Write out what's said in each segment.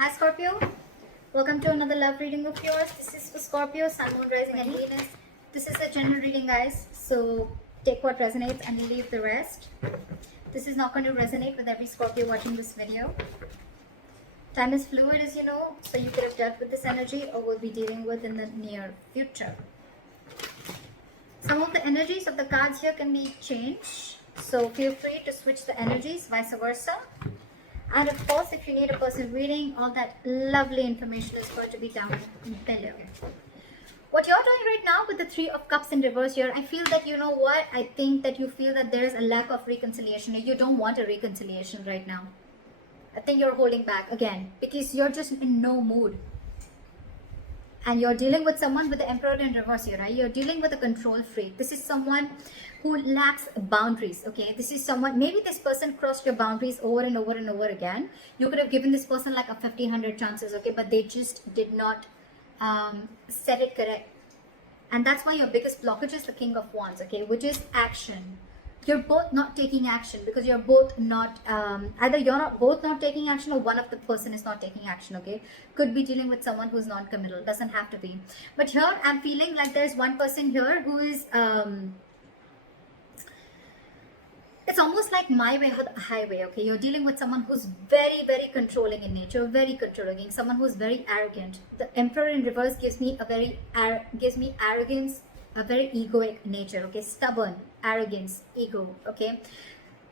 Hi Scorpio, welcome to another love reading of yours. This is for Scorpio, Sun, Moon, Rising and Venus. This is a general reading, guys, so take what resonates and leave the rest. This is not going to resonate with every Scorpio watching this video. Time is fluid, as you know, so you could have dealt with this energy or will be dealing with in the near future. Some of the energies of the cards here can be changed, so feel free to switch the energies, vice versa. And of course, if you need a personal reading, all that lovely information is going to be down below. What you're doing right now with the Three of Cups in reverse here, I feel that, you know what, I think that you feel that there is a lack of reconciliation. You don't want a reconciliation right now. I think you're holding back again because you're just in no mood. And you're dealing with someone with the Emperor in reverse here, right? You're dealing with a control freak. This is someone who lacks boundaries, okay? This is someone, maybe this person crossed your boundaries over and over and over again. You could have given this person like a 1,500 chances, okay? But they just did not set it correct. And that's why your biggest blockage is the King of Wands, okay? Which is action. You're both not taking action because you're both not, either you're not both not taking action or one of the person is not taking action, okay? Could be dealing with someone who's non-committal, doesn't have to be. But here I'm feeling like there's one person here who is, it's almost like my way or the highway, okay? You're dealing with someone who's very, very controlling in nature, very controlling, someone who's very arrogant. The Emperor in reverse gives me arrogance, a very egoic nature, okay? Stubborn, arrogance, ego, okay?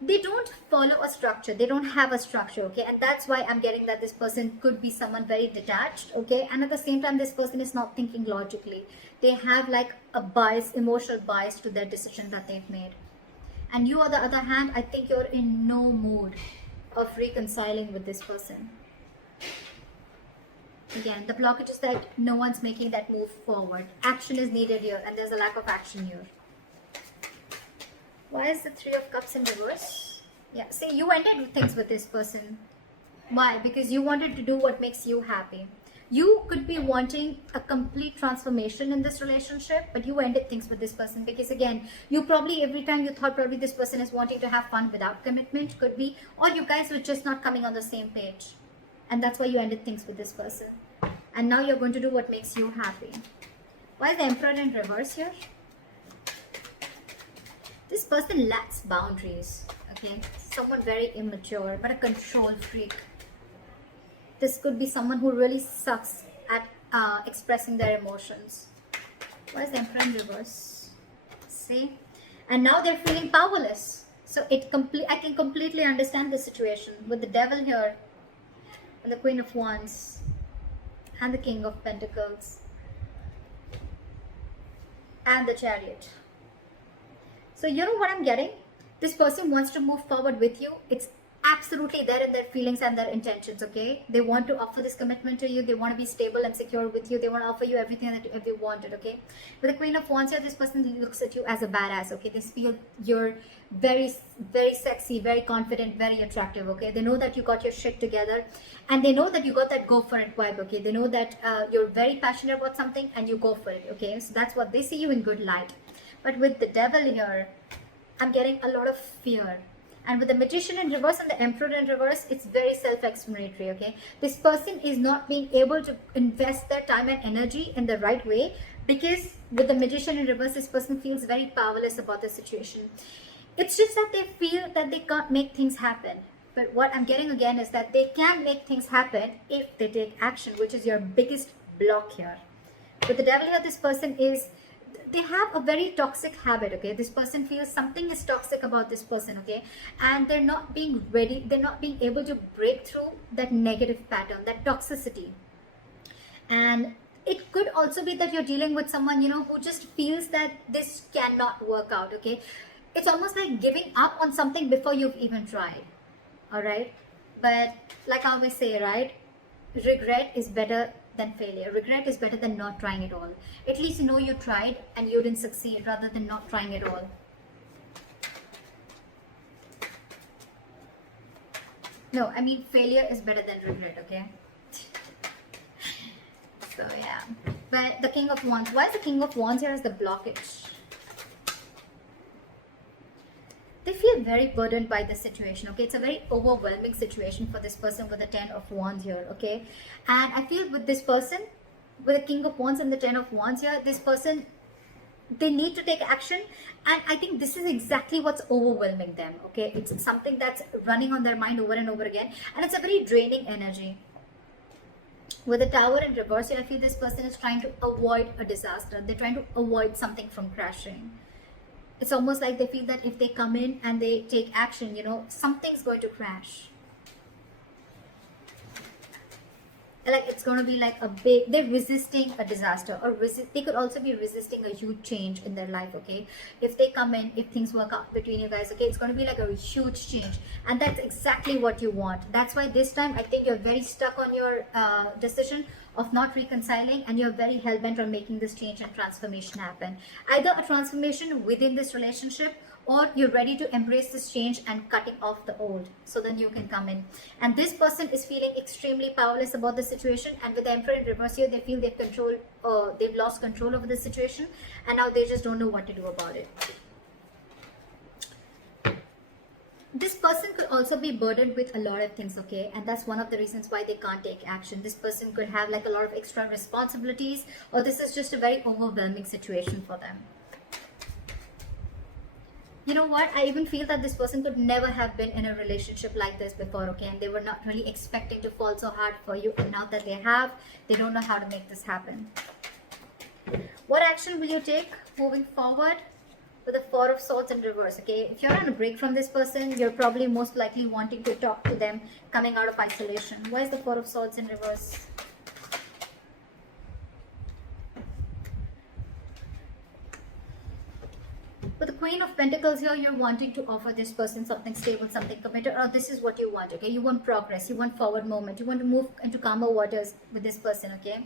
They don't follow a structure. They don't have a structure, okay? And that's why I'm getting that this person could be someone very detached, okay? And at the same time, this person is not thinking logically. They have like a bias, emotional bias to their decision that they've made. And you, on the other hand, I think you're in no mood of reconciling with this person. Again, the blockage is that no one's making that move forward. Action is needed here, and there's a lack of action here. Why is the Three of Cups in reverse? Yeah, see, you ended things with this person. Why? Because you wanted to do what makes you happy. You could be wanting a complete transformation in this relationship, but you ended things with this person because, again, you probably, every time you thought probably this person is wanting to have fun without commitment, could be, or you guys were just not coming on the same page. And that's why you ended things with this person. And now you're going to do what makes you happy. Why is the Emperor in reverse here? This person lacks boundaries, okay? Someone very immature, but a control freak. This could be someone who really sucks at expressing their emotions. Why is the Emperor in reverse? See? And now they're feeling powerless. So I can completely understand the situation with the Devil here, and the Queen of Wands, and the King of Pentacles, and the Chariot. So you know what I'm getting? This person wants to move forward with you. It's absolutely there in their feelings and their intentions, okay? They want to offer this commitment to you. They want to be stable and secure with you. They want to offer you everything that you wanted, okay? With the Queen of Wands here, this person looks at you as a badass, okay? They feel you're very, very sexy, very confident, very attractive, okay? They know that you got your shit together, and they know that you got that go for it vibe, okay? They know that you're very passionate about something and you go for it, okay? So that's what they see you in good light. But with the Devil here, I'm getting a lot of fear. And with the Magician in reverse and the Emperor in reverse, it's very self-explanatory, okay? This person is not being able to invest their time and energy in the right way because with the Magician in reverse, this person feels very powerless about the situation. It's just that they feel that they can't make things happen. But what I'm getting again is that they can make things happen if they take action, which is your biggest block here. With the Devil here, this person is, they have a very toxic habit, okay? This person feels something is toxic about this person, okay? And they're not being ready, they're not being able to break through that negative pattern, that toxicity. And it could also be that you're dealing with someone, you know, who just feels that this cannot work out, okay? It's almost like giving up on something before you've even tried, all right? But like I always say, right? Regret is better than failure. Regret is better than not trying at all. At least you know you tried and you didn't succeed rather than not trying at all. No, I mean failure is better than regret, okay? So yeah. But the King of Wands, why is the King of Wands here as the blockage? they feel very burdened by this situation. Okay, it's a very overwhelming situation for this person with the 10 of Wands here. Okay, and I feel with this person, with the King of Wands and the 10 of Wands here, this person, they need to take action, and I think this is exactly what's overwhelming them. Okay, it's something that's running on their mind over and over again, and it's a very draining energy. With the Tower in reverse, I feel this person is trying to avoid a disaster. They're trying to avoid something from crashing. It's almost like they feel that if they come in and they take action, something's going to crash. Like it's going to be like a big, they're resisting a disaster, or they could also be resisting a huge change in their life. Okay, if they come in, if things work out between you guys, okay, it's going to be like a huge change, and that's exactly what you want. That's why this time I think you're very stuck on your decision of not reconciling, and you're very hell-bent on making this change and transformation happen. Either a transformation within this relationship, or you're ready to embrace this change and cutting off the old so the new can come in. And this person is feeling extremely powerless about the situation, and with the Emperor in reverse here, they feel they've lost control over the situation, and now they just don't know what to do about it. This person could also be burdened with a lot of things, okay, and that's one of the reasons why they can't take action. This person could have like a lot of extra responsibilities, or this is just a very overwhelming situation for them. You know what, I even feel that this person could never have been in a relationship like this before, okay, and they were not really expecting to fall so hard for you, and now that they have, they don't know how to make this happen. What action will you take moving forward? With the Four of Swords in reverse, okay, if you're on a break from this person, you're probably most likely wanting to talk to them, coming out of isolation. Why is the Four of Swords in reverse? With the Queen of Pentacles here, you're wanting to offer this person something stable, something committed, or this is what you want, okay? You want progress, you want forward movement, you want to move into calmer waters with this person, okay?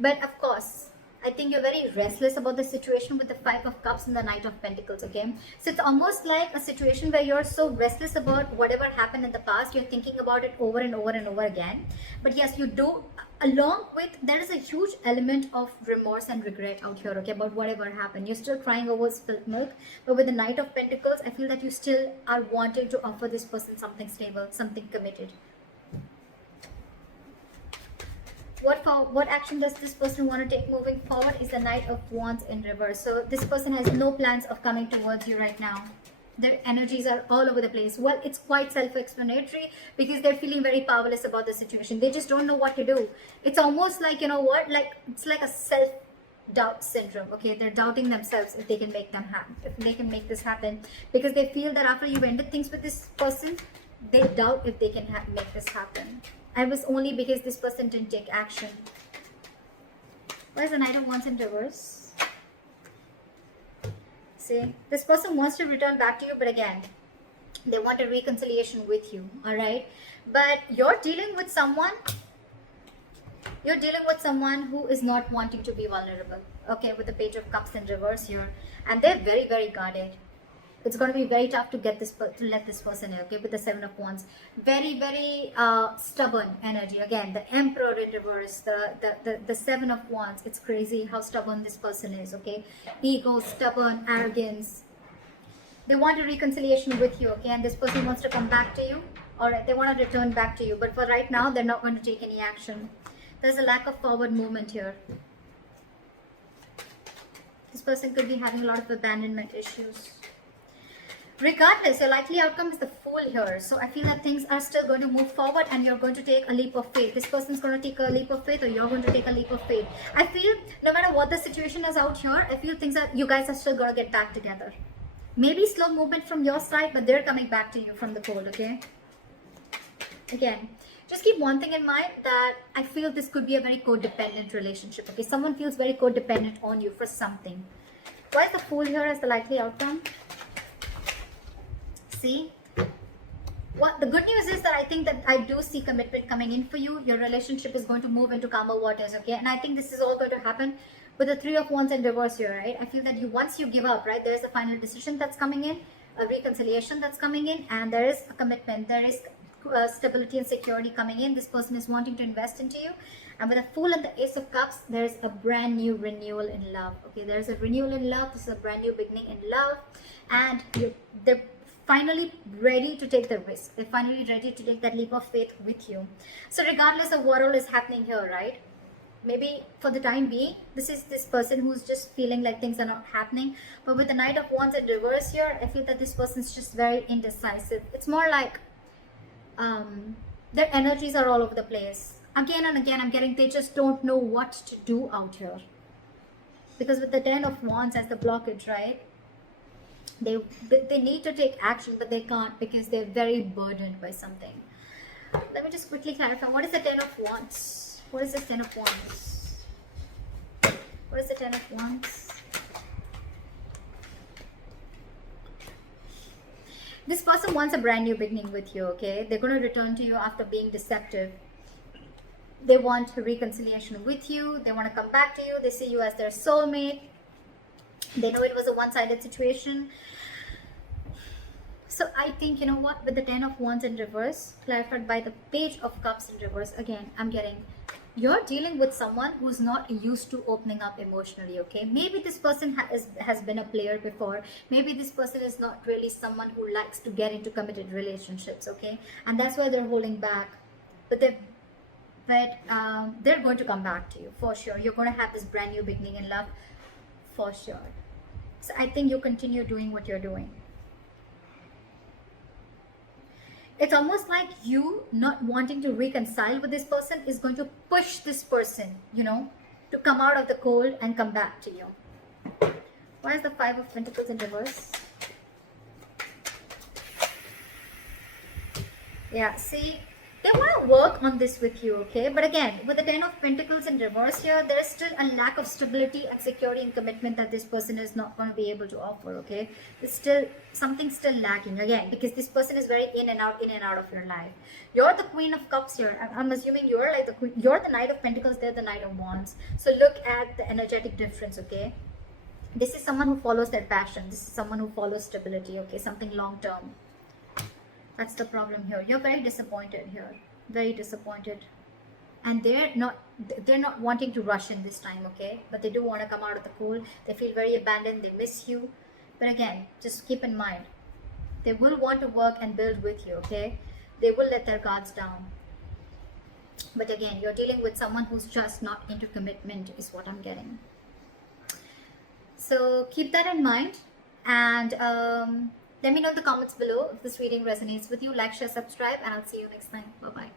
But of course, I think you're very restless about the situation with the Five of Cups and the Knight of Pentacles, okay? So it's almost like a situation where you're so restless about whatever happened in the past, you're thinking about it over and over and over again. But yes, you do, along with, there is a huge element of remorse and regret out here, okay, about whatever happened. You're still crying over spilled milk, but with the Knight of Pentacles, I feel that you still are wanting to offer this person something stable, something committed. What action does this person want to take moving forward is the Knight of Wands in reverse. So this person has no plans of coming towards you right now. Their energies are all over the place. Well, it's quite self-explanatory, because they're feeling very powerless about the situation. They just don't know what to do. It's almost like, you know what, like it's like a self-doubt syndrome. Okay, they're doubting themselves if they can make this happen, because they feel that after you've ended things with this person, they doubt if they can make this happen. And it was only because this person didn't take action. Why is the Knight of Wands in reverse? See, this person wants to return back to you, but again, they want a reconciliation with you, alright? But you're dealing with someone who is not wanting to be vulnerable, okay, with the Page of Cups in reverse here. And they're very, very guarded. It's going to be very tough to let this person in, okay, with the Seven of Wands. Very, very stubborn energy. Again, the Emperor in reverse, the Seven of Wands. It's crazy how stubborn this person is, okay? Ego, stubborn, arrogance. They want a reconciliation with you, okay? And this person wants to come back to you. Alright, they want to return back to you. But for right now, they're not going to take any action. There's a lack of forward movement here. This person could be having a lot of abandonment issues. Regardless, your likely outcome is the Fool here. So I feel that things are still going to move forward, and you're going to take a leap of faith. This person's going to take a leap of faith, or you're going to take a leap of faith. I feel no matter what the situation is out here, I feel you guys are still going to get back together. Maybe slow movement from your side, but they're coming back to you from the cold, okay? Again, just keep one thing in mind, that I feel this could be a very codependent relationship, okay? Someone feels very codependent on you for something. Why is the Fool here as the likely outcome? See, what the good news is that I think that I do see commitment coming in for you. Your relationship is going to move into calmer waters, okay? And I think this is all going to happen with the Three of Wands in reverse here, right? I feel that once you give up, right, there's a final decision that's coming in, a reconciliation that's coming in, and there is a commitment, there is stability and security coming in. This person is wanting to invest into you. And with the Fool and the Ace of Cups, there's a brand new renewal in love, okay? There's a renewal in love. This is a brand new beginning in love, and they're finally ready to take the risk. They're finally ready to take that leap of faith with you. So regardless of what all is happening here, right? Maybe for the time being, this is this person who's just feeling like things are not happening. But with the Knight of Wands in reverse here, I feel that this person's just very indecisive. It's more like their energies are all over the place. Again and again, I'm getting they just don't know what to do out here. Because with the Ten of Wands as the blockage, right? They need to take action, but they can't because they're very burdened by something. Let me just quickly clarify. What is the Ten of Wands? What is the Ten of Wands? What is the Ten of Wands? This person wants a brand new beginning with you, okay? They're going to return to you after being deceptive. They want reconciliation with you. They want to come back to you. They see you as their soulmate. They know it was a one-sided situation. So I think, you know what, with the Ten of Wands in reverse, clarified by the Page of Cups in reverse, again, I'm getting, you're dealing with someone who's not used to opening up emotionally, okay? Maybe this person has been a player before. Maybe this person is not really someone who likes to get into committed relationships, okay? And that's why they're holding back. But they're going to come back to you, for sure. You're going to have this brand new beginning in love, for sure. So I think you continue doing what you're doing. It's almost like you not wanting to reconcile with this person is going to push this person, you know, to come out of the cold and come back to you. Why is the Five of Pentacles in reverse? Yeah, see, they want to work on this with you, okay? But again, with the Ten of Pentacles in reverse here, there's still a lack of stability and security and commitment that this person is not going to be able to offer, okay? There's still something still lacking, again, because this person is very in and out of your life. You're the Queen of Cups here. I'm assuming you're like the Queen. You're the Knight of Pentacles, they're the Knight of Wands. So look at the energetic difference, okay? This is someone who follows their passion. This is someone who follows stability, okay? Something long term. That's the problem here. You're very disappointed here. Very disappointed. And they're not wanting to rush in this time, okay? But they do want to come out of the cold. They feel very abandoned. They miss you. But again, just keep in mind, they will want to work and build with you, okay? They will let their guards down. But again, you're dealing with someone who's just not into commitment is what I'm getting. So keep that in mind. And let me know in the comments below if this reading resonates with you. Like, share, subscribe, and I'll see you next time. Bye-bye.